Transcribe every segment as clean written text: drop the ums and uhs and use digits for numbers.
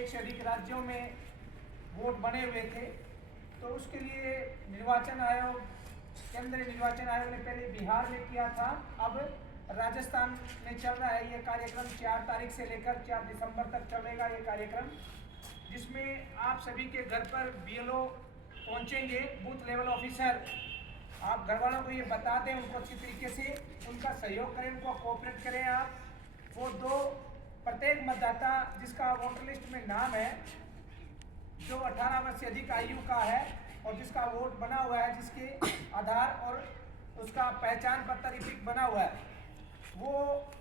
एक से अधिक राज्यों में वोट बने हुए थे, तो उसके लिए निर्वाचन आयोग, केंद्रीय निर्वाचन आयोग ने पहले बिहार में किया था, अब राजस्थान में चल रहा है ये कार्यक्रम। 4 तारीख से लेकर 4 दिसंबर तक चलेगा ये कार्यक्रम, जिसमें आप सभी के घर पर BLO पहुंचेंगे, बूथ लेवल ऑफिसर। आप घर वालों को ये बता दें, उनको अच्छी तरीके से उनका सहयोग करें, उनको कोऑपरेट करें। आप वो प्रत्येक मतदाता जिसका वोटर लिस्ट में नाम है, जो 18 वर्ष से अधिक आयु का है और जिसका वोट बना हुआ है, जिसके आधार और उसका पहचान पत्र रिपीट बना हुआ है, वो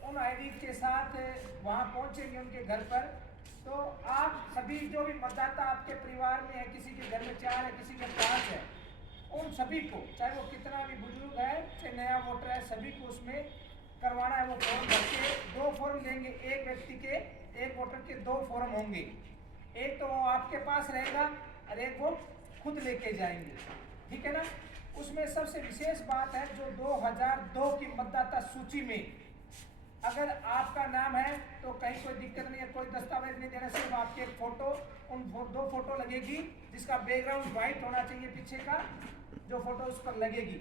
उन ID के साथ वहाँ पहुँचेंगे उनके घर पर। तो आप सभी जो भी मतदाता आपके परिवार में है, किसी के घर में 4 है, किसी के 5 है, उन सभी को, चाहे वो कितना भी बुजुर्ग है, चाहे नया वोटर है, सभी को उसमें करवाना है। वो फॉर्म भर के 2 फॉर्म देंगे, एक व्यक्ति के, एक वोटर के 2 फॉर्म होंगे। एक तो वो आपके पास रहेगा और एक वो खुद लेके जाएंगे, ठीक है ना। उसमें सबसे विशेष बात है, जो 2002 की मतदाता सूची में अगर आपका नाम है तो कहीं कोई दिक्कत नहीं है, कोई दस्तावेज नहीं देना, सिर्फ आपके एक फोटो, उन 2 फोटो लगेगी, जिसका बैकग्राउंड व्हाइट होना चाहिए पीछे का, जो फोटो उस पर लगेगी।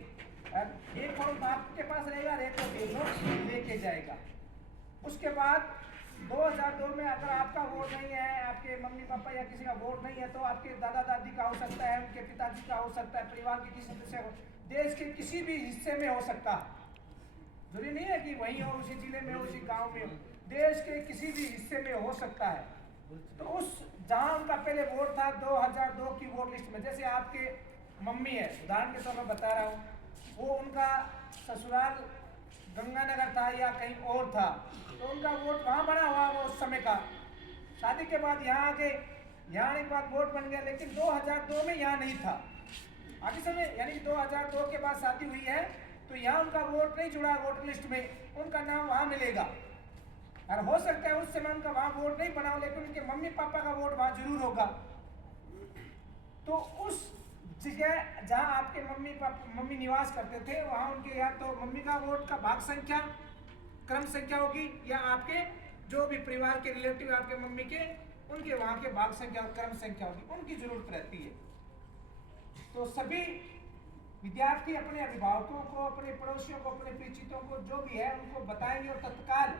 एक फॉर्म आपके पास रहेगा, एक को लेके जाएगा। उसके बाद 2002 में अगर आपका वोट नहीं है, आपके मम्मी पापा या किसी का वोट नहीं है, तो आपके दादा दादी का हो सकता है, उनके पिताजी का हो सकता है, परिवार के किसी सदस्य हो, देश के किसी भी हिस्से में हो सकता है। जरूरी नहीं है कि वहीं हो, उसी जिले में हो, उसी गांव में हो, देश के किसी भी हिस्से में हो सकता है। तो उस जहां उनका पहले वोट था 2002 की वोट लिस्ट में, जैसे आपके मम्मी है, उदाहरण के तौर पर बता रहा हूँ, वो उनका ससुराल गंगानगर था या कहीं और था, तो उनका वोट वहाँ बना हुआ वो उस समय का। शादी के बाद यहाँ आ गए, यहाँ आने के बाद वोट बन गया, लेकिन 2002 में यहाँ नहीं था। आगे समय यानी कि 2002 के बाद शादी हुई है, तो यहाँ उनका वोट नहीं जुड़ा वोटर लिस्ट में, उनका नाम वहाँ मिलेगा। और हो सकता है उस समय उनका वहाँ वोट नहीं बना हो, लेकिन उनके मम्मी पापा का वोट वहाँ जरूर होगा। तो उस जगह जहाँ आपके मम्मी निवास करते थे, वहाँ उनके या तो मम्मी का वोट का भाग संख्या, क्रम संख्या होगी, या आपके जो भी परिवार के रिलेटिव आपके मम्मी के, उनके वहाँ के भाग संख्या और क्रम संख्या होगी, उनकी जरूरत रहती है। तो सभी विद्यार्थी अपने अभिभावकों को, अपने पड़ोसियों को, अपने परिचितों को, जो भी है उनको बताएंगे, और तत्काल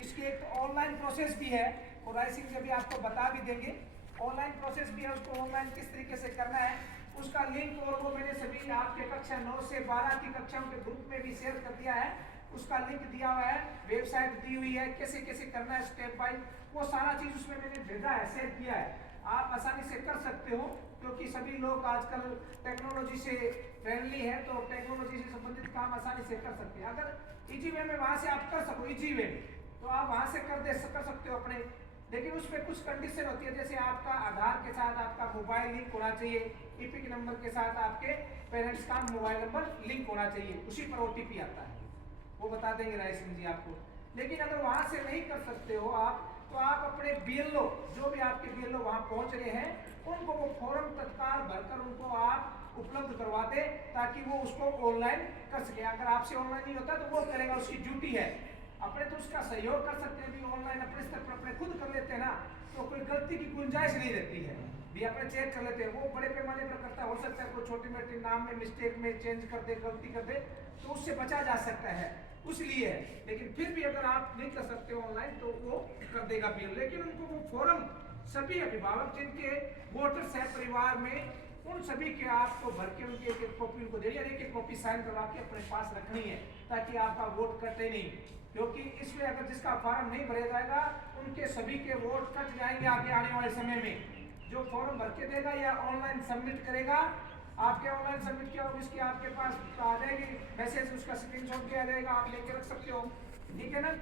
इसकी एक ऑनलाइन प्रोसेस भी है, और राय सिंह जी भी आपको बता भी देंगे। ऑनलाइन प्रोसेस भी है, उसको ऑनलाइन किस तरीके से करना है उसका लिंक, और वो मैंने सभी आपके कक्षा 9 से 12 की कक्षाओं के ग्रुप में भी शेयर कर दिया है, उसका लिंक दिया हुआ है, वेबसाइट दी हुई है, कैसे कैसे करना है स्टेप बाय, वो सारा चीज उसमें मैंने भेजा है, शेयर किया है। आप आसानी से कर सकते हो, क्योंकि सभी लोग आजकल टेक्नोलॉजी से फ्रेंडली है, तो टेक्नोलॉजी से संबंधित काम आसानी से कर सकते हैं। अगर इजी वे में वहां से आप कर सको, इजी वे में, तो आप वहां से कर सकते हो अपने, लेकिन उसमें कुछ कंडीशन होती है, जैसे आपका आधार के साथ आपका मोबाइल लिंक होना चाहिए, EPIC नंबर के साथ आपके पेरेंट्स का मोबाइल नंबर लिंक होना चाहिए, उसी पर OTP आता है, वो बता देंगे राय सिंह जी आपको। लेकिन अगर वहां से नहीं कर सकते हो आप, तो आप अपने BLO, जो भी आपके BLO वहां पहुंच रहे हैं, उनको वो फॉर्म तत्काल भरकर उनको आप उपलब्ध करवा दे, ताकि वो उसको ऑनलाइन कर सके। अगर आपसे ऑनलाइन नहीं होता तो वो करेगा, उसकी ड्यूटी है। अपने तो उसका सहयोग कर सकते हैं भी, ऑनलाइन अपने स्तर पर अपने खुद कर लेते हैं ना, तो कोई गलती की गुंजाइश नहीं रहती है भी, अपने चेक कर लेते हैं। वो बड़े पैमाने पर करता, हो सकता है कोई छोटी मोटी नाम में मिस्टेक में चेंज कर दे, गलती कर दे, तो उससे बचा जा सकता है, उसलिए है। लेकिन फिर भी अगर आप नहीं कर सकते ऑनलाइन, तो वो कर देगा BLO। लेकिन उनको वो फॉर्म सभी अभिभावक जिनके वोटर्स है परिवार में, उन सभी के आपको भर के उनकी एक कॉपी उनको देनी है, एक कॉपी साइन करवा के अपने पास रखनी है, ताकि आपका वोट कटे नहीं। क्योंकि इसमें अगर जिसका फॉर्म नहीं भरा जाएगा, उनके सभी के वोट कट जाएंगे आगे आने वाले समय में। जो फॉर्म भर के देगा या ऑनलाइन सबमिट करेगा, आपके ऑनलाइन सबमिट किया होगा, इसकी आपके पास आ जाएगी मैसेज, उसका स्क्रीनशॉट भी आ जाएगा, आप लेके रख सकते हो, ठीक है ना।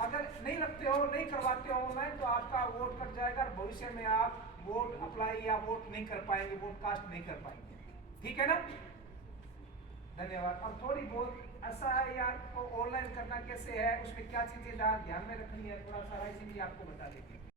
अगर नहीं रखते हो, नहीं करवाते हो ऑनलाइन, तो आपका वोट कट जाएगा, और भविष्य में आप वोट अप्लाई या वोट नहीं कर पाएंगे, वोट कास्ट नहीं कर पाएंगे, ठीक है ना। धन्यवाद। और थोड़ी बहुत ऐसा है यार, ऑनलाइन करना कैसे है, उसमें क्या चीजें ध्यान में रखनी है, थोड़ा सा राय सिंह जी आपको बता देंगे।